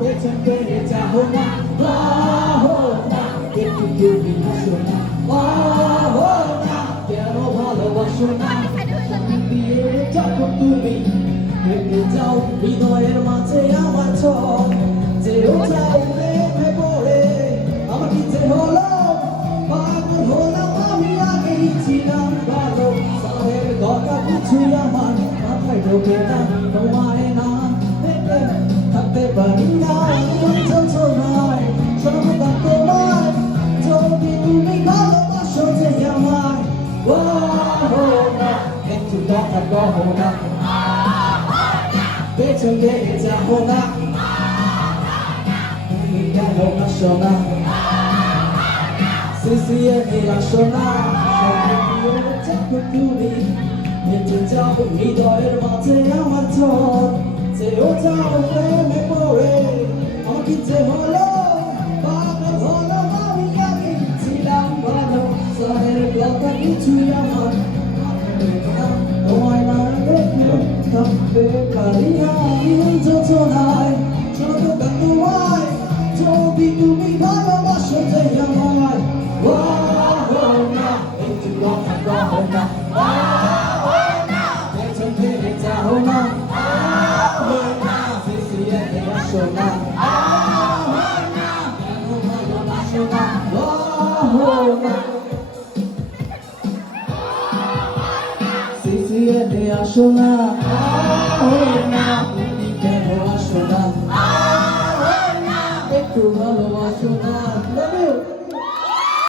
পেছন ফিরে যাও না, ও না, একটু তুমি হাসো না, ও না, কেন ভালোবাসো না, দিয়ে যখন তুমি হেঁটে যাও হৃদয়ের মাঝে আমার ছক, যেও যাও প্রেমে পড়ে আমার কি যে হলো, পাগল হলাম আমি, আগেই ছিলাম ভালো, সাহের কথা কিছুই আমার মাথায় ঢোকে না, তোমায় না দেখে থাকতে পারি না, তুমি চলছো নয় সর্বদা তোমায়, যদি তুমি ভালোবাসো যে আমায়, ও না, একটু কথা কহো না, পেছন ফিরে যাও না, তুমি কেন আসো না, সিসিয়ে আসো না, তুমি হেঁটে যাও হৃদয়ের মাঝে আমার ঝড়, যেও যাও প্রেমে পড়ে আমার কি যে হলো, পাগল হলাম আমি, আগে ছিলাম ভালো, সাহের কথা কিছুই আমার তোমায় না দেখলে থাকতে পারি না, আমি যোজনায় শোনো গান তোমায়, যদি তুমি ভালোবাসো যে আমায়, ও না, একটু কথা কহো না, পেছন ফিরে যাও না, সিসিয়ে আসো না, কেন ভালোবাসো না, না, সিসিয়ে আসো না,